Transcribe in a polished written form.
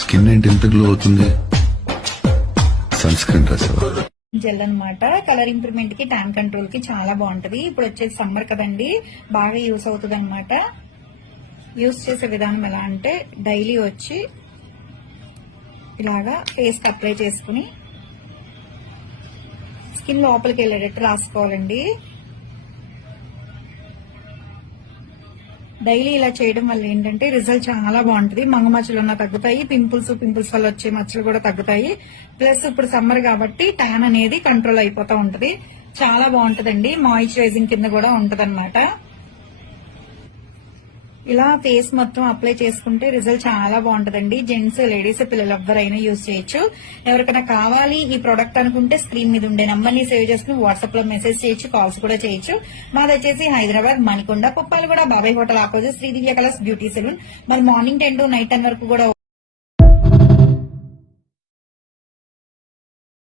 Skin ఏంటి ఎంత glow అవుతుంది? సన్ స్క్రీన్ రాసావా? జెల్ అన్నమాట. కలర్ ఇంప్రూవ్మెంట్ కి, ట్యాన్ కంట్రోల్ కి చాలా బాగుంటది. ఇప్పుడు వచ్చేసి సమ్మర్ కదండి, బాగా యూస్ అవుతుంది అనమాట. యూస్ చేసే విధానం ఎలా అంటే, డైలీ వచ్చి ఇలాగా ఫేస్ కి అప్లై చేసుకుని స్కిన్ లోపలికి వెళ్ళేటట్టు రాసుకోవాలండి. డైలీ ఇలా చేయడం వల్ల ఏంటంటే రిజల్ట్ చాలా బాగుంటది. మంగమచ్చలు ఉన్న తగ్గుతాయి, పింపుల్స్ వల్ల వచ్చే మచ్చలు కూడా తగ్గుతాయి. ప్లస్ ఇప్పుడు సమ్మర్ కాబట్టి ట్యాన్ అనేది కంట్రోల్ అయిపోతా ఉంటది. చాలా బాగుంటదండి. మాయిశ్చరైజింగ్ కింద కూడా ఉంటదన్నమాట. ఇలా ఫేస్ మొత్తం అప్లై చేసుకుంటే రిజల్ట్ చాలా బాగుంటదండి. జెంట్స్, లేడీస్, పిల్లలు ఎవరైనా యూజ్ చేయొచ్చు. ఎవరికైనా కావాలి ఈ ప్రొడక్ట్ అనుకుంటే స్క్రీన్ మీద ఉండే నంబర్ ని సేవ్ చేసుకుని వాట్సాప్ లో మెసేజ్ చేయొచ్చు, కాల్స్ కూడా చేయొచ్చు. మాది వచ్చేసి హైదరాబాద్ మణికొండ, పుప్పాలు కూడా Babai hotel opposite Sridivya colours beauty salon. మరి మార్నింగ్ 10 to నైట్ 10 వరకు కూడా